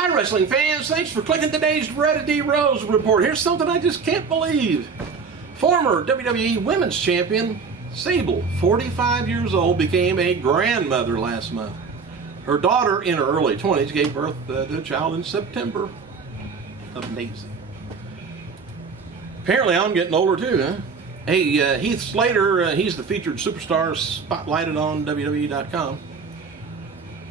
Hi wrestling fans, thanks for clicking today's Red D Rose report. Here's something I just can't believe. Former WWE Women's Champion Sable, 45 years old, became a grandmother last month. Her daughter, in her early 20s, gave birth to a child in September. Amazing. Apparently I'm getting older too, huh? Hey, Heath Slater, he's the featured superstar spotlighted on WWE.com.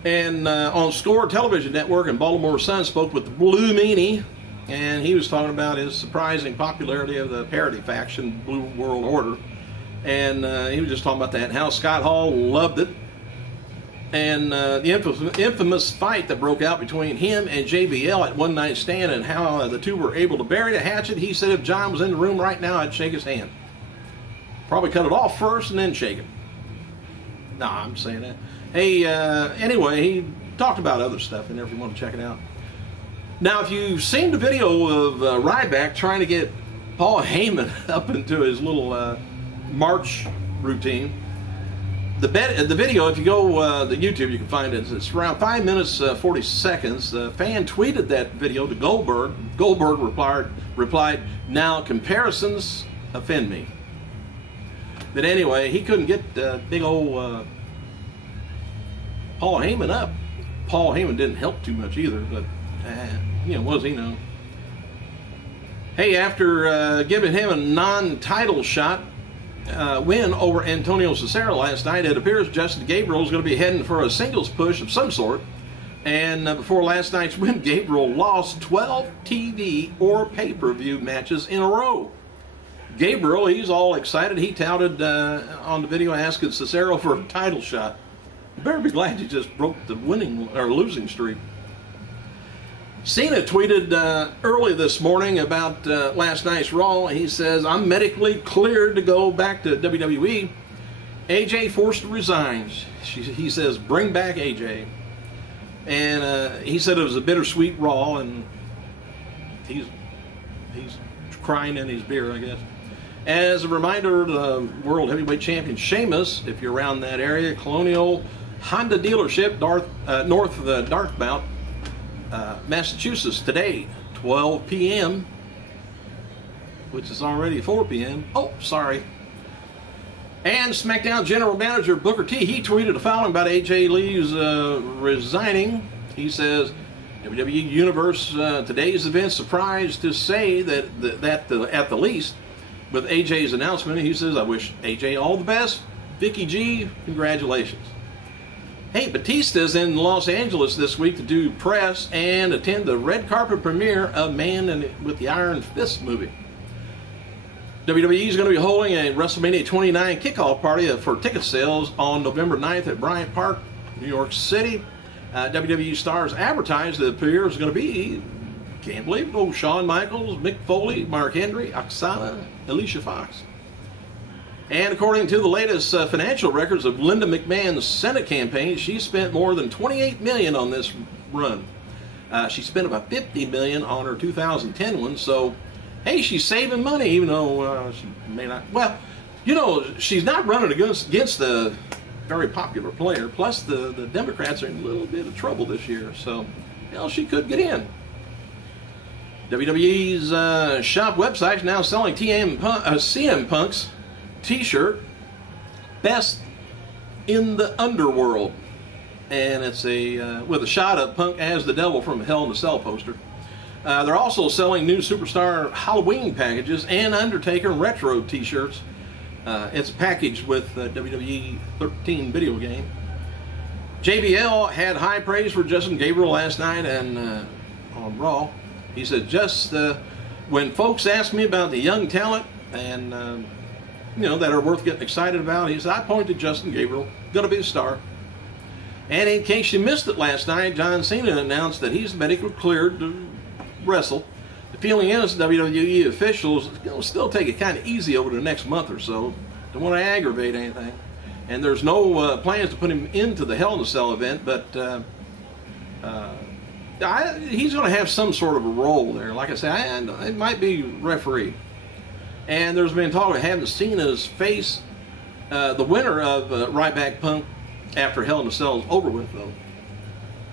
And on Score Television Network and Baltimore Sun spoke with the Blue Meanie, and he was talking about his surprising popularity of the parody faction, Blue World Order. And he was just talking about that, and how Scott Hall loved it. And the infamous fight that broke out between him and JBL at One Night Stand, and how the two were able to bury the hatchet. He said if John was in the room right now, I'd shake his hand. Probably cut it off first and then shake it. Nah, I'm saying that. Hey, anyway, he talked about other stuff in there if you want to check it out. Now, if you've seen the video of Ryback trying to get Paul Heyman up into his little march routine, the video, if you go to YouTube, you can find it. It's around 5 minutes, 40 seconds. The fan tweeted that video to Goldberg. Goldberg replied, "Now comparisons offend me." But anyway, he couldn't get big old Paul Heyman up. Paul Heyman didn't help too much either, but you know, what does he know? Hey, after giving him a non-title shot win over Antonio Cesaro last night, it appears Justin Gabriel is going to be heading for a singles push of some sort. And before last night's win, Gabriel lost 12 TV or pay-per-view matches in a row. Gabriel, he's all excited. He touted on the video asking Cesaro for a title shot. You better be glad you just broke the winning or losing streak. Cena tweeted early this morning about last night's Raw. He says, "I'm medically cleared to go back to WWE. AJ forced to resign." He says, "Bring back AJ." And he said it was a bittersweet Raw, and he's crying in his beer, I guess. As a reminder, the World Heavyweight Champion Sheamus, if you're around that area, Colonial Honda dealership, north of Dartmouth, Massachusetts, today, 12 p.m., which is already 4 p.m. Oh, sorry. And SmackDown General Manager Booker T, he tweeted the following about AJ Lee's resigning. He says, WWE Universe, today's event surprised to say that at the least, with AJ's announcement, he says, "I wish AJ all the best. Vicky G, congratulations." Hey, Batista's in Los Angeles this week to do press and attend the red carpet premiere of Man with the Iron Fist movie. WWE is going to be holding a WrestleMania 29 kickoff party for ticket sales on November 9th at Bryant Park, New York City. WWE stars advertised that the premiere is going to be, can't believe it, Shawn Michaels, Mick Foley, Mark Henry, Oksana, Alicia Fox. And according to the latest financial records of Linda McMahon's Senate campaign, she spent more than $28 million on this run. She spent about $50 million on her 2010 one, so hey, she's saving money, even though she may not. Well, you know, she's not running against the very popular player. Plus, the Democrats are in a little bit of trouble this year, so hell, she could get in. WWE's shop website is now selling CM Punk's T-shirt, "Best in the Underworld," and it's a with a shot of Punk as the devil from Hell in a Cell poster. They're also selling new Superstar Halloween packages and Undertaker retro T-shirts. It's packaged with WWE 13 video game. JBL had high praise for Justin Gabriel last night and on Raw. He said, "Just when folks ask me about the young talent and you know, that are worth getting excited about," he said, "I point to Justin Gabriel, gonna be a star." And in case you missed it last night, John Cena announced that he's medically cleared to wrestle. The feeling is WWE officials will still take it kind of easy over the next month or so. Don't want to aggravate anything. And there's no plans to put him into the Hell in a Cell event, but he's going to have some sort of a role there. Like I said, it might be referee. And there's been talk of having Cena's face the winner of Ryback Punk after Hell in a Cell is over with, though.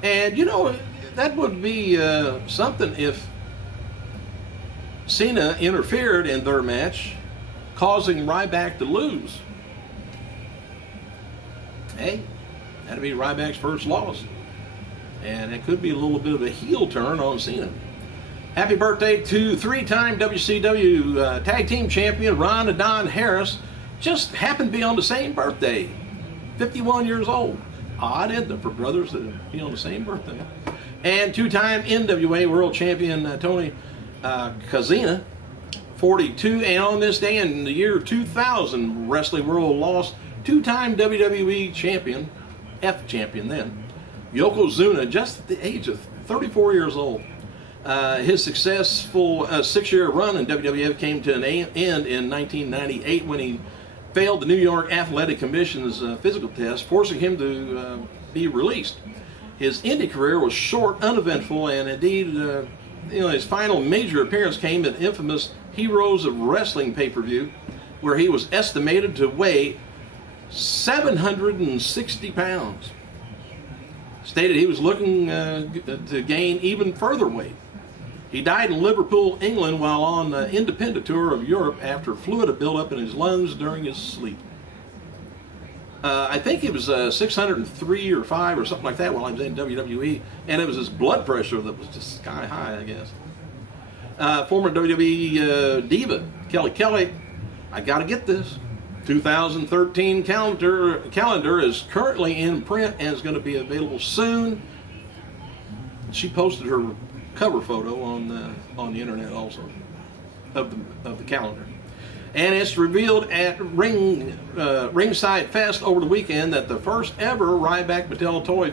And, you know, that would be something if Cena interfered in their match, causing Ryback to lose. Hey, that'd be Ryback's first loss. And it could be a little bit of a heel turn on Cena. Happy birthday to three-time WCW Tag Team Champion Ron and Don Harris. Just happened to be on the same birthday. 51 years old. Odd, isn't it, for brothers that be on the same birthday? And two-time NWA World Champion Tony Kazina, 42. And on this day in the year 2000, Wrestling World lost two-time WWE Champion, F Champion then, Yokozuna, just at the age of 34 years old. His successful 6-year run in WWF came to an end in 1998 when he failed the New York Athletic Commission's physical test, forcing him to be released. His indie career was short, uneventful, and indeed, his final major appearance came at infamous Heroes of Wrestling pay-per-view, where he was estimated to weigh 760 pounds. Stated he was looking to gain even further weight. He died in Liverpool, England, while on an independent tour of Europe after fluid had built up in his lungs during his sleep. I think it was 603 or 5 or something like that while he was in WWE, and it was his blood pressure that was just sky high, I guess. Former WWE diva, Kelly, I gotta get this. 2013 calendar is currently in print and is going to be available soon. She posted her cover photo on the internet also of the calendar, and it's revealed at Ringside Fest over the weekend that the first ever Ryback Mattel toy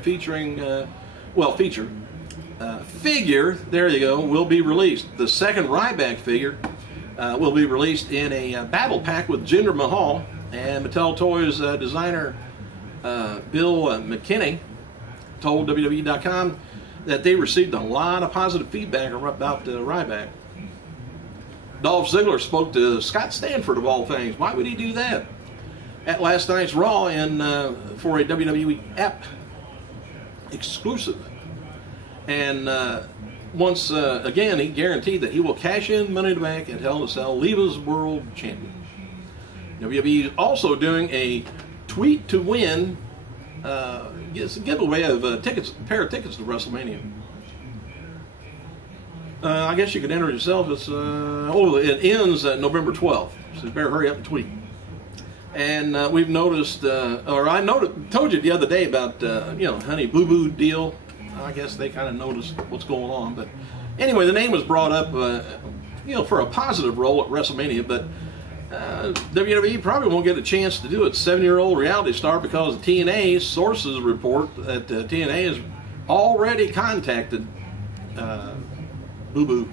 figure, there you go, will be released. The second Ryback figure will be released in a battle pack with Jinder Mahal, and Mattel Toys designer Bill McKinney told WWE.com that they received a lot of positive feedback about Ryback. Dolph Ziggler spoke to Scott Stanford of all things. Why would he do that? At last night's Raw for a WWE app exclusive. And once again, he guaranteed that he will cash in Money in the Bank at Hell in a Cell, leave as world champion. WWE is also doing a tweet to win giveaway of a pair of tickets to WrestleMania. I guess you can enter it yourself. It ends November 12th, so you better hurry up and tweet. And we've noticed, or I told you the other day about Honey Boo Boo deal. I guess they kind of noticed what's going on, but anyway, the name was brought up, for a positive role at WrestleMania, but WWE probably won't get a chance to do it. 7-year-old reality star, because TNA sources report that TNA has already contacted Boo Boo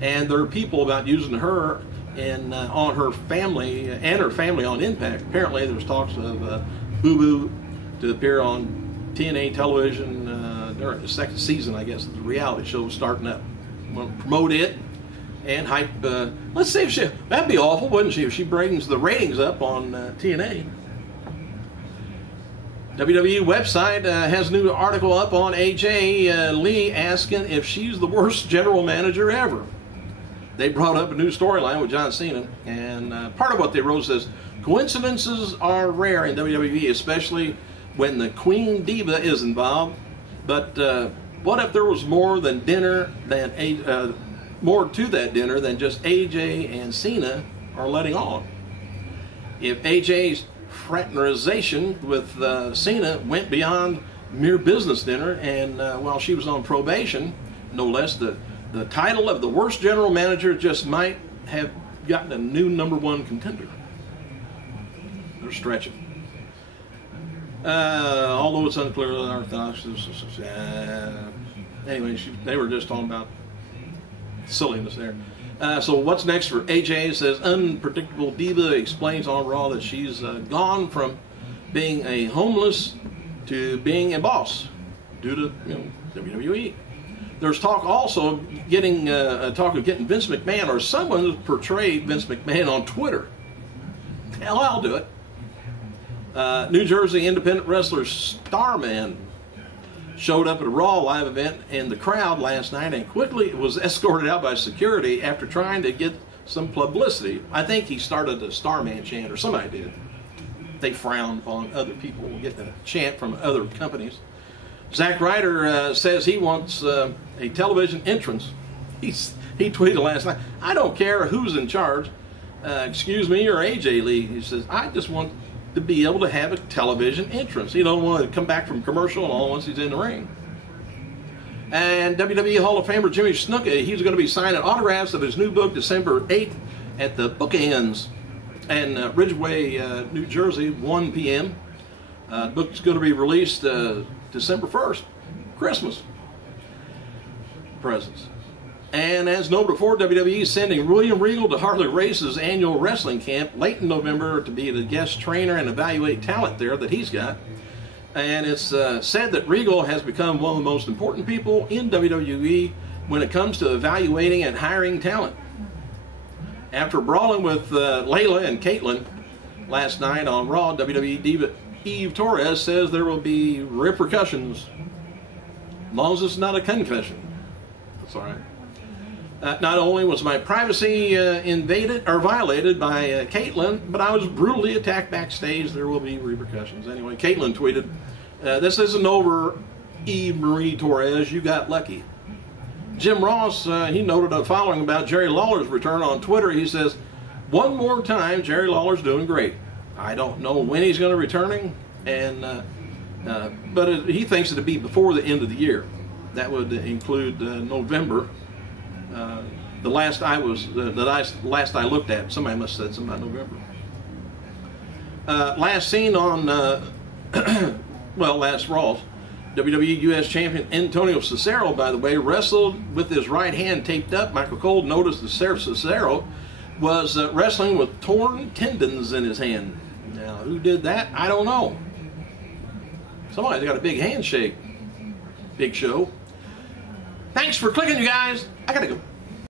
and their people about using her on her family and her family on Impact. Apparently, there's talks of Boo Boo to appear on TNA television during the second season, I guess, the reality show starting up. Want to promote it and hype. Let's see if that'd be awful, wouldn't she, if she brings the ratings up on TNA. WWE website has a new article up on AJ Lee asking if she's the worst general manager ever. They brought up a new storyline with John Cena, and part of what they wrote says, coincidences are rare in WWE, especially when the Queen Diva is involved. But what if there was more to that dinner than just AJ and Cena are letting on? If AJ's fraternization with Cena went beyond mere business dinner, and while she was on probation, no less, the title of the worst general manager just might have gotten a new #1 contender. They're stretching. Although it's unclear that Orthodox anyway, they were just talking about silliness there. So what's next for AJ? Says unpredictable diva explains on Raw that she's gone from being a homeless to being a boss due to WWE. There's talk also of getting Vince McMahon or someone to portray Vince McMahon on Twitter. Hell, I'll do it. New Jersey independent wrestler Starman showed up at a Raw live event in the crowd last night and quickly was escorted out by security after trying to get some publicity. I think he started a Starman chant, or somebody did. They frowned on other people getting a chant from other companies. Zack Ryder says he wants a television entrance. He tweeted last night, "I don't care who's in charge, excuse me, or AJ Lee." He says, "I just want to be able to have a television entrance." He don't want to come back from commercial and all once he's in the ring. And WWE Hall of Famer Jimmy Snuka, he's going to be signing autographs of his new book December 8th at the Bookends in Ridgeway, New Jersey, 1 p.m. The book's going to be released December 1st, Christmas presents. And as noted before, WWE is sending William Regal to Harley Race's annual wrestling camp late in November to be the guest trainer and evaluate talent there that he's got. And it's said that Regal has become one of the most important people in WWE when it comes to evaluating and hiring talent. After brawling with Layla and Caitlyn last night on Raw, WWE Diva Eve Torres says there will be repercussions. As long as it's not a concussion. That's all right. Not only was my privacy invaded or violated by Caitlyn, but I was brutally attacked backstage. There will be repercussions. Anyway, Caitlyn tweeted, "This isn't over, Eve Marie Torres. You got lucky." Jim Ross, he noted the following about Jerry Lawler's return on Twitter. He says, "One more time, Jerry Lawler's doing great. I don't know when he's going to returning, but he thinks it'll be before the end of the year. That would include November." The last I looked at, somebody must have said something about November. Last seen on, last Raw's, WWE U.S. Champion Antonio Cesaro, by the way, wrestled with his right hand taped up. Michael Cole noticed that Cesaro was wrestling with torn tendons in his hand. Now, who did that? I don't know. Somebody's got a big handshake. Big Show. Thanks for clicking, you guys. I gotta go.